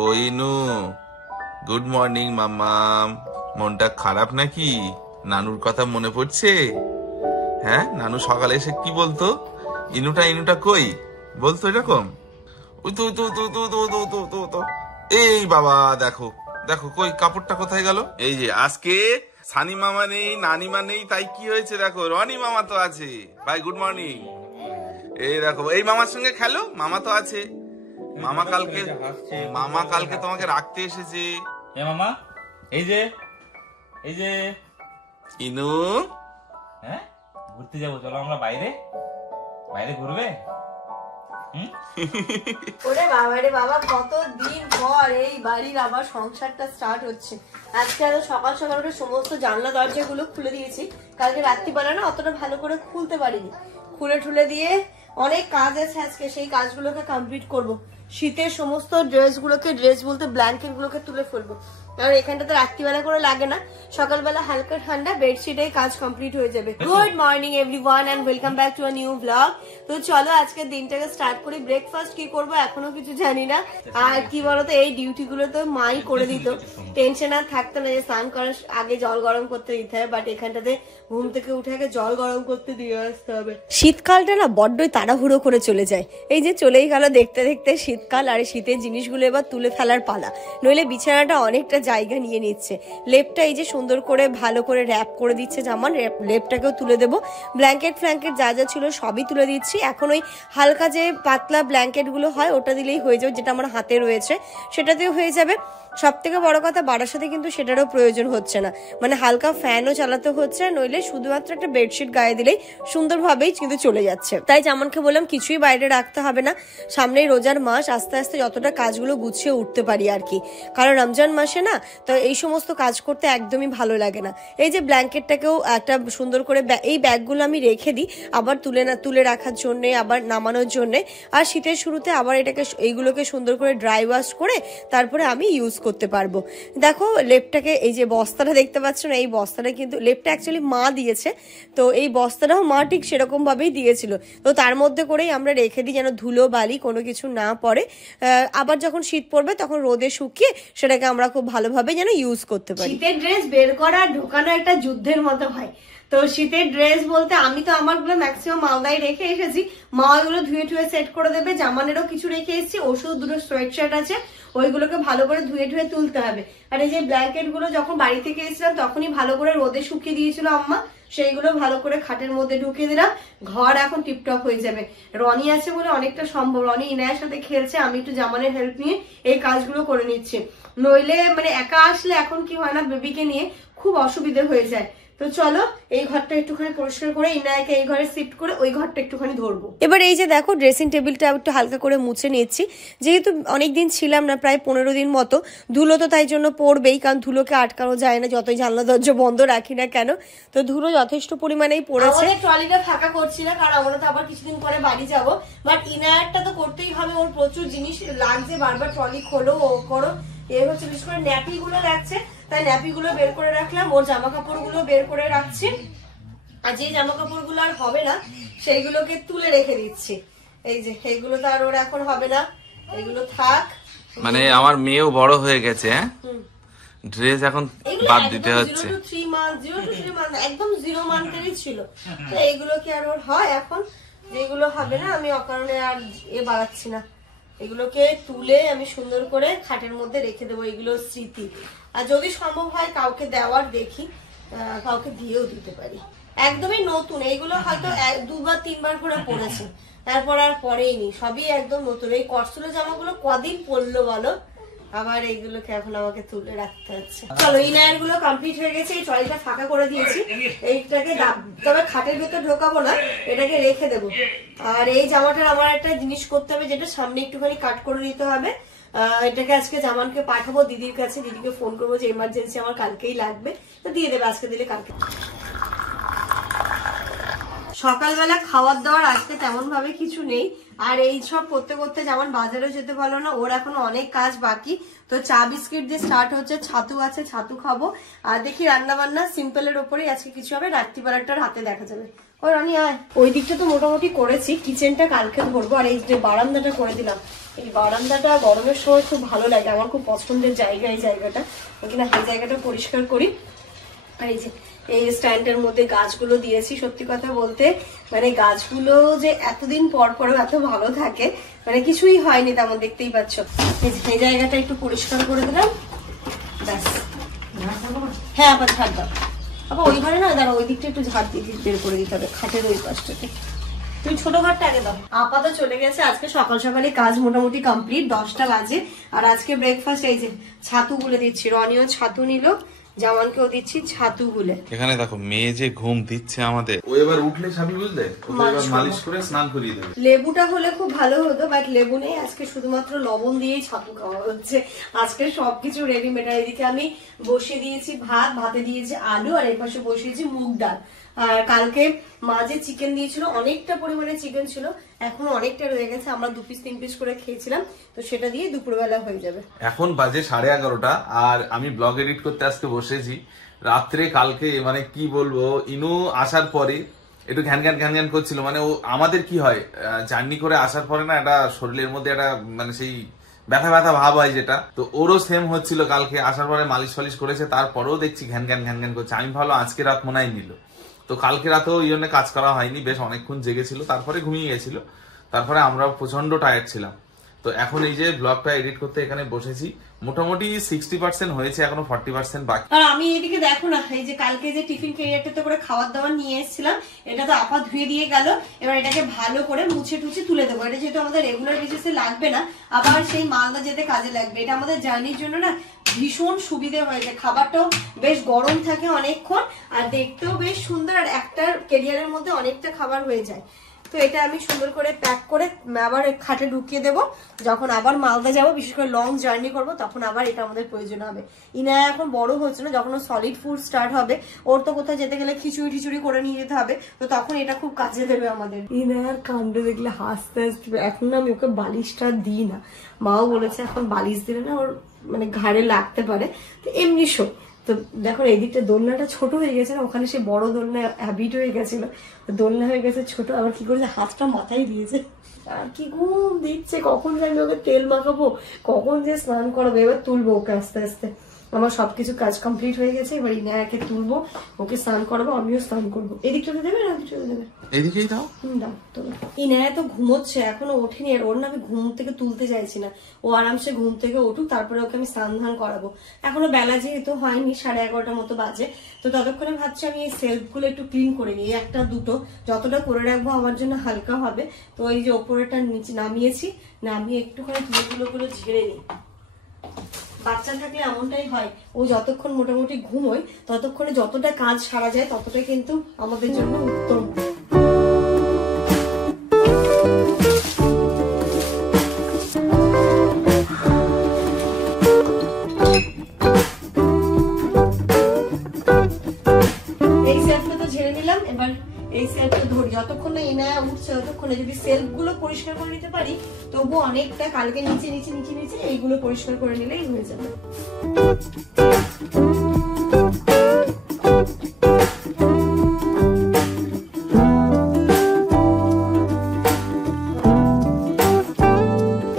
ও ইনু, good morning মাম্মাম। মনটা খারাপ নাকি? নানুর কথা মনে পড়ছে? হ্যাঁ, নানু সকালে এসে কি বলতো? ইনুটা ইনুটা কই বলতো এরকম। ওই তো তো তো তো তো তো তো তো তো এই বাবা, দেখো দেখো কই কাপড়টা কোথায় গেল? এই যে আজকে সানি মামা নেই, নানিমা নেই, তাই কি হয়েছে দেখো, রনি মামা তো আছে। ভাই গুড মর্নিং। এই দেখো, এই মামার সঙ্গে খেলো, মামা তো আছে। মামা কালকে তোমাকে রাখতে এসেছে। মামা এই যে এই যে ইনু, হ্যাঁ ঘুরতে যাবো, চলো আমরা বাইরে বাইরে ঘুরবে। ওরে বাবা রে বাবা, কতদিন পর এই বাড়ির আবার সংসারটা স্টার্ট হচ্ছে। আজকে এত সকাল সকাল করে সমস্ত জানলা দরজা গুলো খুলে দিয়েছি। কালকে রাত্রিবেলা না অতটা ভালো করে খুলতে পারিনি, খুলে ঠুলে দিয়ে অনেক কাজ আছে আজকে, সেই কাজগুলোকে কমপ্লিট করব। শীতের সমস্ত ড্রেস বলতে ব্ল্যাঙ্কেট গুলোকে তুলে ফেলবো, কারণ এখানটাতে রাত্রিবেলা করে লাগে না, সকালবেলা হালকা ঠান্ডা বেডশিটে কাজ কমপ্লিট হয়ে যাবে। Good morning everyone and welcome back to a new blog. তো চলো আজকে দিনটাকে স্টার্ট করি। ব্রেকফাস্ট কি করবো এখনো কিছু জানি না। আর কি বলতো, এই ডিউটি গুলো তো মাই করে দিত, টেনশন আর থাকতো না যে স্নান করার আগে জল গরম করতে দিতে হবে, বাট এখানটাতে ঘুম থেকে উঠে আগে জল গরম করতে দিয়ে আসতে হবে। শীতকালটা না বড্ডই তাড়াহুড়ো করে চলে যায়। এই যে চলেই গেল দেখতে দেখতে শীতকাল, আর শীতের জিনিসগুলো এবার তুলে ফেলার পালা, নইলে বিছানাটা অনেকটা জায়গা নিয়ে নিচ্ছে। লেপটা এই যে সুন্দর করে ভালো করে র্যাপ করে দিচ্ছে জামান, লেপটাকেও তুলে দেবো। ব্ল্যাঙ্কেট ফ্ল্যাঙ্কেট যা যা ছিল সবই তুলে দিচ্ছি। এখন ওই হালকা যে পাতলা ব্ল্যাঙ্কেট গুলো হয় ওটা দিলেই হয়ে যাবে, যেটা আমার হাতে রয়েছে সেটাতেও হয়ে যাবে। সব থেকে বড় কথা, বারাসাতে কিন্তু সেটারও প্রয়োজন হচ্ছে না, মানে হালকা ফ্যানও চালাতে হচ্ছে, নইলে শুধুমাত্র একটা বেডশিট গায়ে দিলেই সুন্দরভাবেই কিন্তু চলে যাচ্ছে। তাই জামানকে বললাম কিছুই বাইরে রাখতে হবে না, সামনেই রোজার মাস, আস্তে আস্তে যতটা কাজগুলো গুছিয়ে উঠতে পারি আর কি। কারণ রমজান মাসে না তো এই সমস্ত কাজ করতে একদমই ভালো লাগে না। এই যে ব্ল্যাঙ্কেটটাকেও একটা সুন্দর করে এই ব্যাগগুলো আমি রেখে দিই আবার তুলে রাখার জন্যে, আবার নামানোর জন্যে। আর শীতের শুরুতে আবার এইগুলোকে সুন্দর করে ড্রাই ওয়াশ করে তারপরে আমি ইউজ করতে পারবো। দেখো লেপটাকে, এই যে বস্তাটা দেখতে পাচ্ছ না, এই বস্তাটা কিন্তু লেপটা অ্যাকচুয়ালি মা দিয়েছে, তো এই বস্তাটাও মা ঠিক সেরকম ভাবেই দিয়েছিল, তো তার মধ্যে করেই আমরা রেখে দিই যেন ধুলো বালি কোনো কিছু না পড়ে। আবার যখন শীত পড়বে তখন রোদে শুকিয়ে সেটাকে আমরা খুব ভালোভাবে যেন ইউজ করতে পারি। শীতের ড্রেস বের করা ঢোকানো একটা যুদ্ধের মতো হয়। তো শীতের ড্রেস বলতে আমি তো আমারগুলো ম্যাক্সিমাম মালদায় রেখে এসেছি, মা ওইগুলো ধুয়ে টুয়ে সেট করে দেবে। জামানেরও কিছু রেখে এসেছি, ওষুধ দুটো সোয়েট শার্ট আছে, ওইগুলোকে ভালো করে ধুয়ে টুয়ে তুলতে হবে। আর এই যে ব্ল্যাঙ্কেট গুলো যখন বাড়ি থেকে এসেছিলাম তখনই ভালো করে রোদে শুকিয়ে দিয়েছিল আম্মা, সেইগুলো ভালো করে খাটের মধ্যে ঢুকিয়ে দিলাম। ঘর এখন টিপটপ হয়ে যাবে। রনি আছে বলে অনেকটা সম্ভব, রনি ইনায়ের সাথে খেলছে, আমি একটু জামানের হেল্প নিয়ে এই কাজগুলো করে নিচ্ছি। নইলে মানে একা আসলে এখন কি হয় না, বেবিকে নিয়ে খুব অসুবিধা হয়ে যায়। তো চলো এই ঘরটা একটুখানি পরিষ্কার করে ইনায়াকে এই ঘরে শিফট করে ওই ঘরটা একটুখানি ধরবো। এবার এই যে দেখো ড্রেসিং টেবিলটা একটু হালকা করে মুছে নিচ্ছি, যেহেতু অনেকদিন ছিলাম না, প্রায় 15 দিন মতো, ধুলো তো তাই জন্য পড়বেই, কারণ ধুলোকে আটকানো যায় না যতই জানলা দরজা বন্ধ রাখি না কেন। তো ধুলো যথেষ্ট পরিমাণেই পড়েছে। ট্রলিটা ফাঁকা করছি না, কারণ আমরা তো আবার কিছুদিন পরে বাড়ি যাব, বাট ইনায়ারটা তো করতেই হবে, ওর প্রচুর জিনিস লাগছে, বারবার ট্রলি খোলো ও করো। এই হচ্ছে বিশেষ করে ন্যাপি গুলো লাগছে, তাই ন্যাপি গুলো বের করে রাখলাম, ওর জামা কাপড় গুলো বের করে রাখছি, আর যে জামা কাপড় গুলো আর হবে না সেইগুলোকে তুলে রেখে দিচ্ছি। এই যে এইগুলো তো আর ওর এখন হবে না, এগুলো থাক। মানে আমার মেয়েও বড় হয়ে গেছে, হ্যাঁ, ড্রেস এখন বাদ দিতে হচ্ছে। 0 to 3 month একদম 0 মান্থেরই ছিল, তো এইগুলো কি আর ওর হয় এখন? যেগুলো হবে না আমি অকারণে আর বাড়াচ্ছি না, এগুলোকে তুলে আমি সুন্দর করে খাটের মধ্যে রেখে দেবো। এগুলো স্মৃতি, আর যদি সম্ভব হয় কাউকে দেওয়ার দেখি, কাউকে দিয়েও দিতে পারি। একদমই নতুন এইগুলো, হয়তো 2বার 3বার করে পরেছে, তারপর আর পরেইনি, সবই একদম নতুন। এই কটসুলো জামাগুলো কদিন পরলো বলো, আবার এইগুলোকে এখন আমাকে তুলে রাখতে হচ্ছে। চলো ইনায়ার গুলো কমপ্লিট হয়ে গেছে, এই ট্রলিটা ফাঁকা করে দিয়েছি, এইটাকে তবে খাটের ভেতর ঢোকাবো না, এটাকে রেখে দেবো। আর এই জামাটার আমার একটা জিনিস করতে হবে, যেটা সামনে একটুখানি কাট করে নিতে হবে। এটাকে আজকে জামানকে পাঠাবো দিদির কাছে, দিদিকে ফোন করবো যে এমার্জেন্সি আমার কালকেই লাগবে, তো দিয়ে দেবে, আজকে দিলে কালকে। সকালবেলা খাওয়ার দাওয়ার আজকে তেমন ভাবে কিছু নেই, আর এই সব করতে করতে যেমন বাজারেও যেতে পারলো না, ওর এখনো অনেক কাজ বাকি। তো চা বিস্কিট দিয়ে স্টার্ট হচ্ছে, ছাতু আছে, ছাতু খাবো, আর দেখি রান্না বান্না সিম্পলের ওপরেই আজকে কিছু হবে, রাত্রিবেলাটার হাতে দেখা যাবে। ও রানি আয়। ওই দিকটা তো মোটামুটি করেছি, কিচেনটা কালকে ধরবো। আর এই যে বারান্দাটা করে দিলাম, এই বারান্দাটা গরমের সময় খুব ভালো লাগে, আমার খুব পছন্দের জায়গা এই জায়গাটা। কিনা এই জায়গাটা পরিষ্কার করি। আর এই যে এই স্ট্যান্ডের মধ্যে গাছগুলো দিয়েছি। সত্যি কথা বলতে মানে গাছগুলো যে এতদিন পর পরেও এত ভালো থাকে, মানে কিছুই হয়নি তেমন, দেখতেই পাচ্ছ। এই জায়গাটা একটু পরিষ্কার করে দিলাম, ব্যাস। হ্যাঁ আবার ঝাড় দাও। আবার ওই ঘরে না দাঁড়া, ওই দিকটা একটু ঝাড় দিয়ে বের করে দিতে হবে, খাটের ওই পাশটাতে। তুমি ছোট ঘরটা আগে দাও। আপাতত চলে গেছে। আজকে সকাল সকালে কাজ মোটামুটি কমপ্লিট, 10টা বাজে। আর আজকে ব্রেকফাস্ট এই যে ছাতু গুলে দিচ্ছি। রনিও ছাতু নিল, জামানকেও দিচ্ছি ছাতু গুলে। এখানে দেখো মেয়ে যে ঘুম দিচ্ছে আমাদের, ও এবার উঠলে স্বামী বুঝলে, ওকে এবার মালিশ করে স্নান করিয়ে দেবে। লেবুটা হলে খুব ভালো হতো, বাট লেবু নেই। আজকে শুধুমাত্র লবণ দিয়েই ছাতু খাওয়া হচ্ছে। আজকে সবকিছু রেডিমেড। এদিকে আমি বসিয়ে দিয়েছি ভাত, ভাতে দিয়েছি আলু, আর এই পাশে বসিয়েছি মুগ ডাল। আর কালকে মা যে চিকেন দিয়েছিল, অনেকটা পরিমাণে চিকেন ছিল, এখন অনেকটা রয়ে গেছে। আমরা 2 পিস 3 পিস করে খেয়েছিলাম, তো সেটা দিয়ে দুপুরবেলা হয়ে যাবে। এখন বাজে 11:30, আর আমি ব্লগ এডিট করতে আজকে বসেছি রাত্রে। কালকে মানে কি বলবো, ইনু আসার পরে একটু ঘ্যান ঘ্যান করছিল। মানে ও আমাদের কি হয়, জার্নি করে আসার পরে না একটা শরীরের মধ্যে একটা মানে সেই ব্যথা ব্যথা ভাব হয় যেটা, তো ওরও সেম হচ্ছিল। কালকে আসার পরে মালিশ ফালিশ করেছে, তারপরেও দেখছি ঘ্যান ঘ্যান করছে। আমি ভাবলাম আজকে রাত মনে হয় নিল, তো কালকে রাতেও এই জন্য কাজ করা হয়নি, বেশ অনেকক্ষণ জেগেছিল, তারপরে ঘুমিয়ে গেছিল। তারপরে আমরা প্রচন্ড টায়ার্ড ছিলাম। তো এখন এই যে ব্লগটা এডিট করতে এখানে বসেছি, মোটামুটি 60% হয়েছে, এখনো 40% বাকি। আর আমি এদিকে দেখো না, এই যে কালকে যে টিফিন ক্যারিয়ারটাতে করে খাবার দাবার নিয়ে এসেছিলাম, এটা তো আপা ধুয়ে দিয়ে গেল। এবার এটাকে ভালো করে মুছে টুছে তুলে দেবো। এটা যেহেতু আমাদের রেগুলার বেসিসে লাগবে না, আবার সেই মালদা যেতে কাজে লাগবে। এটা আমাদের জার্নির জন্য না ভীষণ সুবিধে হয়েছে। খাবারটাও বেশ গরম থাকে অনেকক্ষণ, আর দেখতেও বেশ সুন্দর, আর একটা ক্যারিয়ারের মধ্যে অনেকটা খাবার হয়ে যায়। তো এটা আমি সুন্দর করে প্যাক করে আবার খাটে ঢুকিয়ে দেবো। যখন আবার মালদা যাবো, বিশেষ করে লং জার্নি করবো, তখন আবার এটা আমাদের প্রয়োজন হবে। ইনায়া এখন বড় হচ্ছে না, যখন সলিড ফুড স্টার্ট হবে, ওর তো কোথাও যেতে গেলে খিচুড়ি করে নিয়ে যেতে হবে, তো তখন এটা খুব কাজে দেবে আমাদের। ইনায়ার কাণ্ড দেখলে হাসতে হাসতে, এখন না আমি ওকে বালিশটা দিই না। মাও বলেছে এখন বালিশ দিলে না ওর মানে ঘাড়ে লাগতে পারে, তো এমনি শো। তো দেখো এই দিকটা দোলনাটা ছোট হয়ে গেছে না, ওখানে সে বড় দোলনা হ্যাবিট হয়ে গেছিল, দোলনা হয়ে গেছে ছোট। আবার কি করেছে, হাতটা মাথায় দিয়েছে। আর কি ঘুম দিচ্ছে, কখন যে আমি ওকে তেল মাখাবো, কখন যে স্নান করাবো। এবার তুলবো ওকে আস্তে আস্তে। আমার সবকিছু কাজ কমপ্লিট হয়ে গেছে, এবার ইনায়াকে তুলবো, ওকে স্নান করাবো, আমিও স্নান করবো। এদিকটাতে দেবে না ওদিকটাতে দেবে? এইদিকেই দাও। দাও তো। ইনায়া তো ঘুমোচ্ছে, এখনো ওঠেনি। আর ওর না আমি ঘুম থেকে তুলতে চাইছি না, ও আরামসে ঘুম থেকে উঠুক, তারপরে ওকে আমি স্নান ধান করাবো। এখনো বেলা যেহেতু হয়নি, 11:30 মতো বাজে, তো ততক্ষণে ভাবছি আমি এই সেলফ গুলো একটু ক্লিন করে নিই। একটা দুটো যতটা করে রাখবো আমার জন্য হালকা হবে। তো এই যে ওপরেটা নিচে নামিয়েছি, নামিয়ে একটুখানি তুলোগুলো ঝেড়ে নিই। বাচ্চা থাকলে এমনটাই হয়, ও যতক্ষণ মোটামুটি ঘুমোয়, ততক্ষণে যতটা কাজ সারা যায় ততটা কিন্তু আমাদের জন্য উত্তম। এই সেলফটা তো ঝেড়ে নিলাম, এবার এই সেলফটা ধরি। যতক্ষণ না ইনায়া উঠছে ততক্ষণে যদি সেলফ গুলো পরিষ্কার করে নিতে পারি, তবু অনেকটা। কালকে নিচে এইগুলো পরিষ্কার করে নিলেই হয়ে যাবে।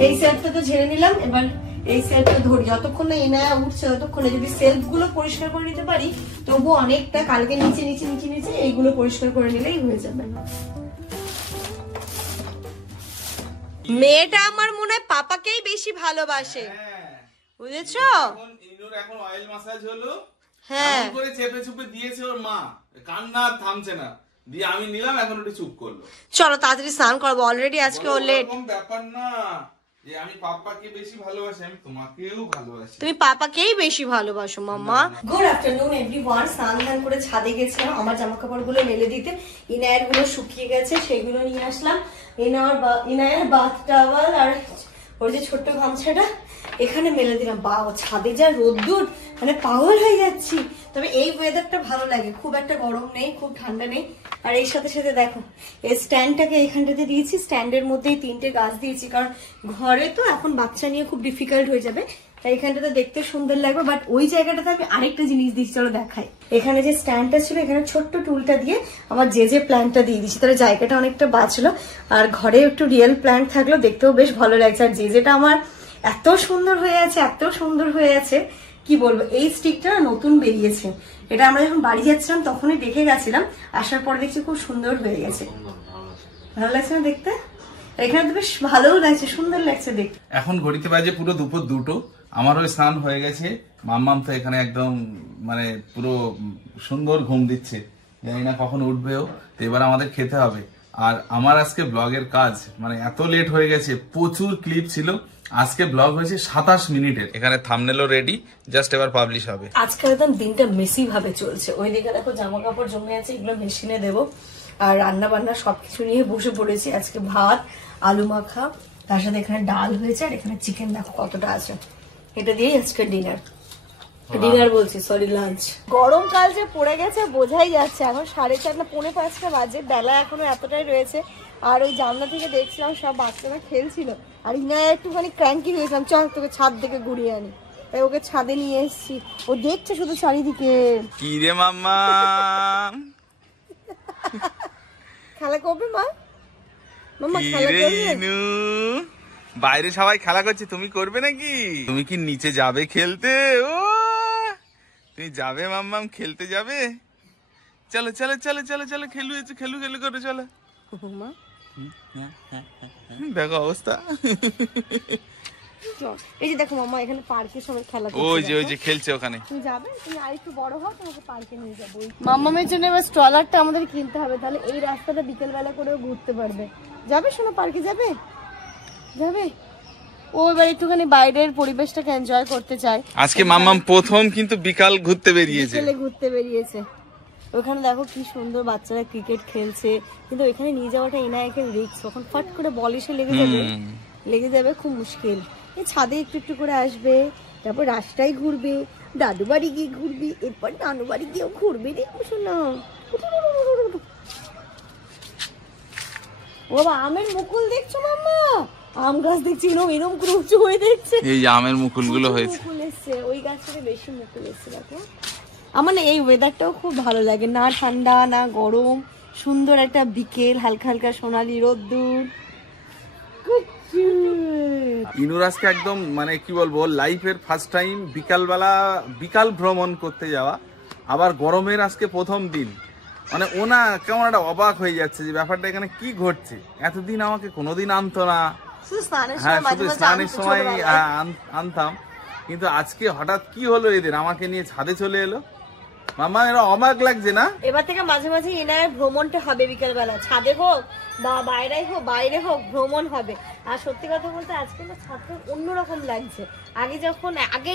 এই সেলফটা তো ঝেড়ে নিলাম, এবার এই সেলফটা ধরি। যতক্ষণ না ইনায়া উঠছে ততক্ষণে যদি সেলফ গুলো পরিষ্কার করে নিতে পারি, তবু অনেকটা। কালকে নিচে এইগুলো পরিষ্কার করে নিলেই হয়ে যাবে। মেয়েটা আমার মনে হয় পাপাকেই বেশি ভালোবাসে, বুঝেছো? ইনুর এখন অয়েল ম্যাসাজ হলো, হ্যাঁ, এমন করে চেপে চুপে দিয়েছে ওর মা, কান্না থামছে না। দিয়ে আমি নিলাম, এখন একটু চুপ করলো। চলো তাড়াতাড়ি স্নান করবো, অলরেডি আজকে ও লেট। ব্যাপার না যে আমি পাপাকে বেশি ভালোবাসি, আমি তোমাকেও ভালোবাসি। তুমি পাপাকেই বেশি ভালোবাসো মাম্মা। Good afternoon everyone. স্নান ধান করে ছাদে গেছিলাম আমার জামা কাপড় গুলো মেলে দিতে। ইনায়ের গুলো শুকিয়ে গেছে, সেগুলো নিয়ে আসলাম। ইনায়ের বাথ টাওয়াল আর ওর যে ছোট্ট গামছাটা এখানে মেলে দিলাম। বা ছাদে যা রোদ্দুর, মানে পাগল হয়ে যাচ্ছি। তবে এই ওয়েদারটা ভালো লাগে, খুব একটা গরম নেই, খুব ঠান্ডা নেই। আর এই সাথে সাথে দেখো এই স্ট্যান্ডটাকে এখানটাতে দিয়েছি, স্ট্যান্ডের মধ্যেই 3টে গাছ দিয়েছি, কারণ ঘরে তো এখন বাচ্চা নিয়ে খুব ডিফিকাল্ট হয়ে যাবে। এইখানটাতে দেখতে সুন্দর লাগবে, বাট ওই জায়গাটাতে আমি আরেকটা জিনিস দিচ্ছি, চলো দেখাই। এখানে যে স্ট্যান্ডটা ছিল, এখানে ছোট্ট টুলটা দিয়ে আমার যে প্ল্যান্টটা দিয়ে দিচ্ছি, তাহলে জায়গাটা অনেকটা বাঁচলো। আর ঘরে একটু রিয়েল প্ল্যান্ট থাকলেও দেখতেও বেশ ভালো লাগছে। আর যেটা আমার এত সুন্দর হয়ে আছে, এত সুন্দর হয়ে আছে, কি বলবো। এই স্টিকটা নতুন বেরিয়েছে, এটা আমরা যখন বাড়ি যাচ্ছিলাম তখনই দেখে গেছিলাম, আসার পর দেখছি খুব সুন্দর হয়ে গেছে। ভালো লাগছে না দেখতে? এখানে তো বেশ ভালোও লাগছে, সুন্দর লাগছে দেখতে। এখন ঘড়িতে বাজে পুরো দুপুর 2টো। আমারও স্নান হয়ে গেছে, মাম্মাম তো এখানে একদম মানে পুরো সুন্দর ঘুম দিচ্ছে, জানি না কখন উঠবেও। তো এবার আমাদের খেতে হবে। আর আমার আজকে ব্লগের কাজ মানে এত লেট হয়ে গেছে, প্রচুর ক্লিপ ছিল। আজকে ব্লগ হয়েছে 27 মিনিটের। এখানে থাম্বনেলও রেডি, জাস্ট এবার পাবলিশ হবে। আজকাল একদম দিনটা মেসি ভাবে চলছে। ওইদিকে দেখো জামা কাপড় জমে আছে, এগুলো মেশিনে দেবো। আর রান্না বান্না সবকিছু নিয়ে বসে পড়েছি। আজকে ভাত, আলু মাখা, তার সাথে এখানে ডাল হয়েছে, আর এখানে চিকেন দেখো কতটা আছে। এটা দিয়েই আজকে ডিনার বলছি, সরি লাঞ্চ। গরমকাল যে পড়ে গেছে বোঝাই যাচ্ছে। এখন 4:30 না 4:45 বাজে, বেলা এখনো এতটাই রয়েছে। আর ওই জানলা থেকে দেখছিলাম সব বাচ্চারা খেলছিল, আর ইনায়া একটুখানি ক্র্যাঙ্কি হয়েছিলাম, চল তোকে ছাদ থেকে ঘুরিয়ে আনি। তাই ওকে ছাদে নিয়ে এসেছি, ও দেখছে শুধু চারিদিকে। কি রে মাম্মা, খেলা করবে মা? মাম্মা কি খেলা রে করবে? ইনু? বাইরে সবাই খেলা করছে, তুমি করবে নাকি? তুমি কি নিচে যাবে খেলতে? ও তুমি যাবে মাম্মাম, খেলতে যাবে? চলো চলো চলো চলো চলো, খেলু খেলু খেলু করে চলো। মা দেখো অবস্থা। এই যে দেখো মাম্মা, এখানে পার্কে সবাই খেলা করছে। ওই যে খেলছে ওখানে। তুমি যাবে? তুমি আর একটু বড় হও, তোমাকে পার্কে নিয়ে যাবো। মাম্মামের জন্য এবার স্ট্রলারটা আমাদের কিনতে হবে, তাহলে এই রাস্তাটা বিকেল বেলা করেও ঘুরতে পারবে। যাবে শোনো, পার্কে যাবে? যাবে? ও এবার একটুখানি বাইরের পরিবেশটাকে এনজয় করতে চায়। আজকে মাম্মাম প্রথম কিন্তু বিকাল ঘুরতে বেরিয়েছে। বিকেলে ঘুরতে বেরিয়েছে। ওখানে দেখো কি সুন্দর বাচ্চারা ক্রিকেট খেলছে, কিন্তু ওখানে নিয়ে যাওয়াটা ইনায়কের রিস্ক। তখন ফাট করে বল এসে লেগে যাবে, খুব মুশকিল। এই ছাদে একটু একটু করে আসবে, তারপর রাস্তায় ঘুরবে, দাদু বাড়ি গিয়ে ঘুরবি, এরপর নানু বাড়ি গিয়েও ঘুরবে। দেখো শোনা, ও বাবা, আমের মুকুল দেখছো মাম্মা? আম গাছ দেখছি এরকম করে উঁচু হয়ে দেখছে। এই আমের মুকুল গুলো হয়েছে, মুকুল এসছে, ওই গাছ থেকে বেশি মুকুল এসছে। দেখো আমার না এই ওয়েদারটাও খুব ভালো লাগে, না ঠান্ডা না গরম, সুন্দর একটা বিকেল, হালকা হালকা সোনালি রোদ্দুর। ইনুর আজকে একদম মানে কি বলবো, লাইফের ফার্স্ট টাইম বিকাল ভ্রমণ করতে যাওয়া, আবার গরমের আজকে প্রথম দিন। মানে ওনা কেমন একটা অবাক হয়ে যাচ্ছে যে ব্যাপারটা এখানে কি ঘটছে। এতদিন আমাকে কোনোদিন আনতো না, হ্যাঁ শুধু স্নানের সময় আনতাম, কিন্তু আজকে হঠাৎ কি হলো এদের, আমাকে নিয়ে ছাদে চলে এলো। মামা এরা অবাক লাগছে না? এবার থেকে মাঝে মাঝে এনার ভ্রমণটা হবে, বিকেল বেলা ছাদে হোক বা বাইরে হোক ভ্রমণ হবে। আর সত্যি কথা বলতে আজকে না ছাদটা অন্যরকম লাগছে। আগে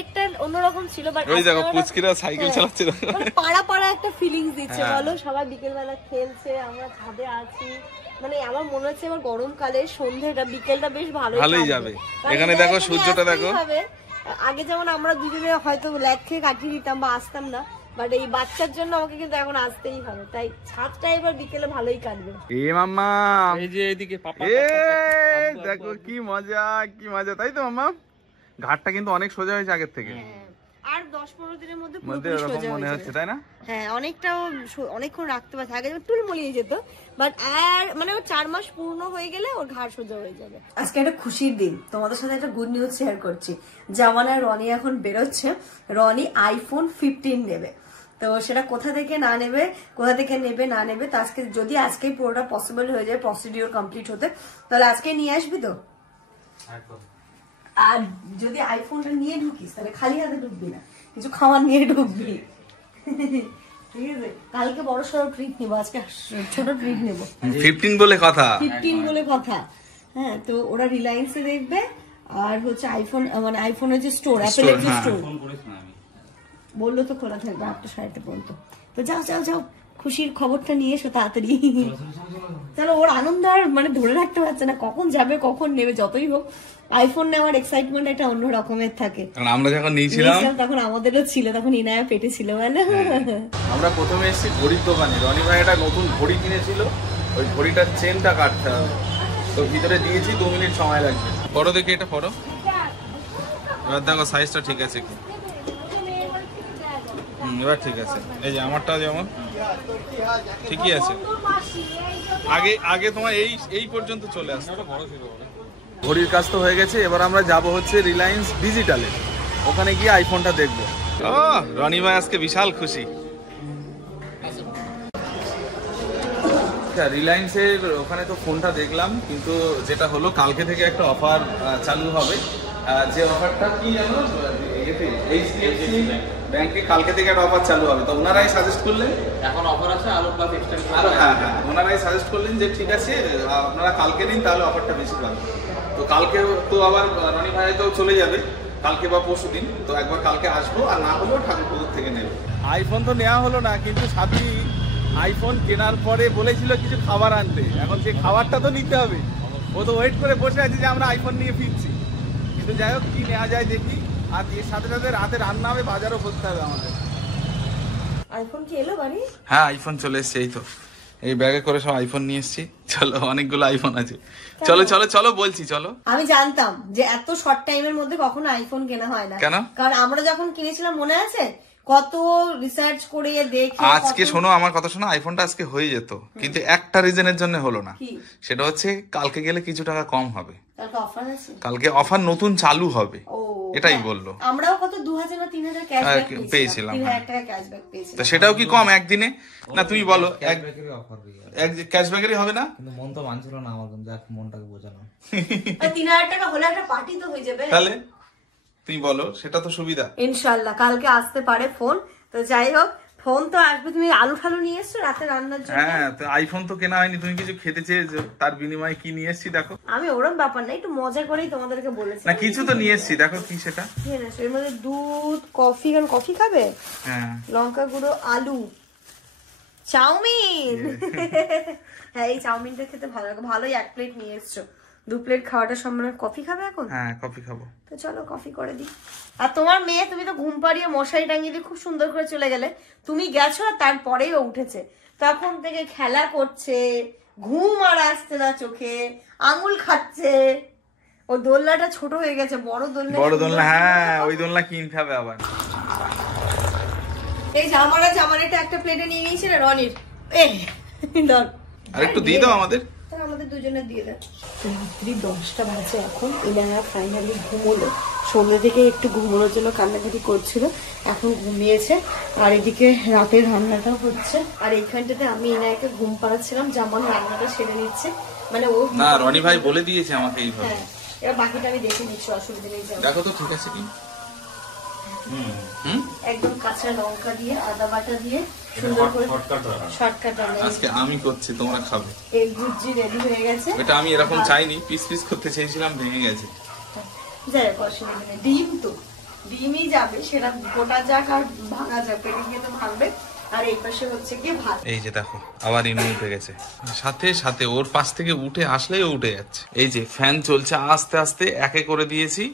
একটা অন্যরকম ছিল, বাট ওই দেখো পুচকিরা সাইকেল চালাচ্ছে, পাড়া একটা ফিলিংস দিচ্ছে। বলো সবাই বিকেল বেলা খেলছে, আমরা ছাদে আছি। মানে আমার মনে হচ্ছে এবার গরমকালে সন্ধ্যেটা বিকেলটা বেশ ভালোই যাবে। এখানে দেখো সূর্যটা দেখো। আগে যেমন আমরা দুজনে হয়তো ল্যাদ খেয়ে কাটিয়ে দিতাম বা আসতাম না, বাট এই বাচ্চার জন্য আমাকে কিন্তু এখন আসতেই হবে। তাই ছাদটা এবার বিকেলে ভালোই কাটবে। এ মাম্মা, এই যে এইদিকে পাপা, দেখো কি মজা, তাই তো মাম্মা? ঘাটটা কিন্তু অনেক সোজা হয়েছে আগের থেকে। আর 10-15 দিনের মধ্যে মনে হচ্ছে, তাই না? হ্যাঁ, অনেকক্ষণ রাখতে পারছে। আগে টুলমুলিয়ে যেত, বাট আর মানে 4 মাস পূর্ণ হয়ে গেলে ওর ঘাড় সোজা হয়ে যাবে। আজকে একটা খুশির দিন, তোমাদের সাথে একটা গুড নিউজ শেয়ার করছি। জামানা রনি এখন বেরোচ্ছে, রনি আইফোন 15 নেবে। তো সেটা কোথা থেকে নেবে না নেবে, তো আজকেই পুরোটা পসিবল হয়ে যায়, প্রসিডিওর কমপ্লিট হতে, তাহলে আজকে নিয়ে আসবি তো? আর যদি আইফোনটা নিয়ে ঢুকিস তাহলে খালি হাতে ঢুকবি না, কিছু খাবার নিয়ে ঢুকবি, ঠিক আছে? কালকে বড় সড়ো ট্রিপ নিবো, আজকে ছোট ট্রিপ নেবো। 15 বলে কথা। হ্যাঁ, তো ওরা রিলায়েন্সে দেখবে, আর হচ্ছে আইফোন মানে আইফোনের যে স্টোর, অ্যাপেলের যে স্টোর, বললো তো খোলা থাকবে 8টা 8:30 পর্যন্ত। তো যাও খুশির খবরটা নিয়ে এসো তাড়াতাড়ি। চলো, ওর আনন্দ আর মানে ধরে রাখতে পারছে না, কখন যাবে কখন নেবে। যতই হোক আইফোন নেওয়ার এক্সাইটমেন্ট একটা অন্য রকমের থাকে। আমরা যখন নিয়েছিলাম তখন আমাদেরও ছিল, তখন ইনায়া পেটে ছিল। মানে আমরা প্রথমে এসেছি ঘড়ির দোকানে, রনি ভাই একটা নতুন ঘড়ি কিনেছিল, ওই ঘড়িটার চেনটা কাটতে হবে, তো ভিতরে দিয়েছি, 2 মিনিট সময় লাগবে। পড়ো দেখি, এটা পড়ো। এবার দেখো সাইজটা ঠিক আছে কি। এবার ঠিক আছে, এই যে আমারটা যেমন ঠিকই আছে। আগে আগে তোমার এই পর্যন্ত চলে আসছে। ঘড়ির কাজ তো হয়ে গেছে, এবার আমরা যাব হচ্ছে রিলায়েন্স ডিজিটালে, ওখানে গিয়ে আইফোনটা দেখবো। রনি ভাই আজকে বিশাল খুশি। রিলায়েন্সের ওখানে তো ফোনটা দেখলাম, কিন্তু যেটা হলো কালকে থেকে একটা অফার চালু হবে। যে অফারটা কি জানো, এইচডিএফসি ব্যাংকে কালকে থেকে একটা অফার চালু হবে। তো ওনারাই সাজেস্ট করলেন, এখন অফার আছে আরো প্লাস এক্সটেন্ড। হ্যাঁ হ্যাঁ, ওনারাই সাজেস্ট করলেন যে ঠিক আছে আপনারা কালকে নিন, তাহলে অফারটা বেশি পাবেন। তো কালকে তো আবার রনি ভাই তো চলে যাবে কালকে বা পরশু দিন, তো একবার কালকে আসবো, আর না হলেও ঠাকুরপুকুর থেকে নেবে। আইফোন তো নেওয়া হলো না, কিন্তু সাথী আইফোন কেনার পরে বলেছিল কিছু খাবার আনতে, এখন সেই খাবারটা তো নিতে হবে। ও তো ওয়েট করে বসে আছে যে আমরা আইফোন নিয়ে ফিরছি। কিন্তু যাই হোক কি নেওয়া যায় দেখি, আর এর সাথে সাথে রাতে রান্না হবে, বাজারও করতে হবে আমাদের। আইফোন কি এলো বাড়ি? হ্যাঁ আইফোন চলে এসছে, এই তো এই ব্যাগে করে সব আইফোন নিয়ে এসছি। চলো, অনেকগুলো আইফোন আছে, চলো চলো চলো বলছি চলো। আমি জানতাম যে এত শর্ট টাইমের মধ্যে কখনো আইফোন কেনা হয় না। কেন? কারণ আমরা যখন কিনেছিলাম মনে আছে কত রিসার্চ করে দেখে। আজকে শোনো আমার কথা শোনো, আইফোনটা আজকে হয়ে যেত, কিন্তু একটা রিজনের জন্য হলো না। সেটা হচ্ছে কালকে গেলে কিছু টাকা কম হবে। কালকে অফার নতুন চালু হবে, এটাই বললো। আমরাও কত 2000 না 3000 ক্যাশব্যাক পেয়েছিলাম। 3000 টাকা ক্যাশব্যাক পেয়েছিলাম। তো সেটাও কি কম একদিনে? না তুমি বলো, এক ক্যাশব্যাকেরই হবে না? কিন্তু মন তো মানছিল না আমার, যাক মনটাকে বোঝানো। 3000 টাকা হলে একটা পার্টি তো হয়ে যাবে। তাহলে তুমি বলো, সেটা তো সুবিধা। ইনশাআল্লাহ কালকে আসতে পারে ফোন। তো যাই হোক, ফোন তো আসবে। তুমি আলু ঠালু নিয়ে এসছো রাতে রান্নার জন্য? হ্যাঁ, তো আইফোন তো কেনা হয়নি, তুমি কিছু খেতে চেয়েছো, তার বিনিময়ে কি নিয়ে এসেছি দেখো। আমি ওরকম ব্যাপার না, একটু মজা করেই তোমাদেরকে বলেছি। না কিছু তো নিয়ে এসেছি, দেখো কি সেটা। এর মধ্যে দুধ, কফি। কারণ কফি খাবে, হ্যাঁ, লঙ্কা গুঁড়ো, আলু, চাউমিন। হ্যাঁ, এই চাউমিনটা খেতে ভালো লাগে। ভালোই 1 প্লেট নিয়ে এসছো। 2 প্লেট খাওয়াটা সম্মান। কফি খাবে এখন? হ্যাঁ কফি খাবো। তো চলো কফি করে দিই। আর তোমার মেয়ে, তুমি তো ঘুম পাড়িয়ে মশারি টাঙিয়ে দিয়ে খুব সুন্দর করে চলে গেলে। তুমি গেছো আর তারপরেই ও উঠেছে, তখন থেকে খেলা করছে, ঘুম আর আসছে না চোখে, আঙুল খাচ্ছে। ও দোলনাটা ছোট হয়ে গেছে, বড় দোলনা। হ্যাঁ, ওই দোলনা কিনতে হবে আবার। এই জামানাটা একটা প্লেটে নিয়ে নিয়েছিল রনির। আর একটু দিয়ে দাও আমাদের দুজনে দিয়ে দেয়। রাত্রি 10টা বাজে এখন। ইনায়া ফাইনালি ঘুমোলো। সন্ধ্যে থেকে একটু ঘুমোনোর জন্য কান্নাকাটি করছিল, এখন ঘুমিয়েছে। আর এদিকে রাতের রান্নাটাও হচ্ছে। আর এইখানটাতে আমি ইনায়াকে ঘুম পাড়াচ্ছিলাম, জামান রান্নাটা সেরে নিচ্ছে। মানে ও না, রনি ভাই বলে দিয়েছে আমাকে এইভাবে। হ্যাঁ, এবার বাকিটা আমি দেখে নিচ্ছি, অসুবিধা নেই। দেখো তো ঠিক আছে কি। একদম কাঁচা লঙ্কা দিয়ে, আদা বাটা দিয়ে সুন্দর করে শর্টকাট রান্না। আজকে আমি করছি, তোমরা খাবে। এই গুজি রেডি হয়ে গেছে। এটা আমি এরকম চাইনি, পিস পিস করতে চেয়েছিলাম, ভেঙে গেছে। যাই হোক, অসুবিধা নেই। ডিম তো ডিমই যাবে, সেটা গোটা যাক আর ভাঙা যাক, পেটে গিয়ে তো ভাঙবে। আর এই পাশে হচ্ছে কি ভাত। এই যে দেখো আবার ইনু উঠে গেছে, সাথে সাথে ওর পাশ থেকে উঠে আসলেই ও উঠে যাচ্ছে। এই যে ফ্যান চলছে আস্তে আস্তে, একে করে দিয়েছি।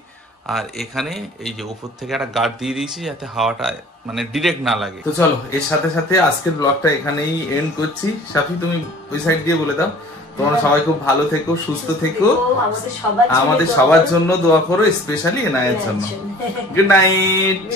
আর এখানে এই যে উপর থেকে একটা গার্ড দিয়ে দিয়েছি, যাতে হাওয়াটা মানে ডিরেক্ট না লাগে। তো চলো, এর সাথে সাথে আজকের ব্লগটা এখানেই এন্ড করছি। সাফি তুমি ওই সাইড দিয়ে বলে দাও। তোমরা সবাই খুব ভালো থেকো, সুস্থ থেকো, আমাদের সবার জন্য দোয়া করো, স্পেশালি এনায়ের জন্য। Good night.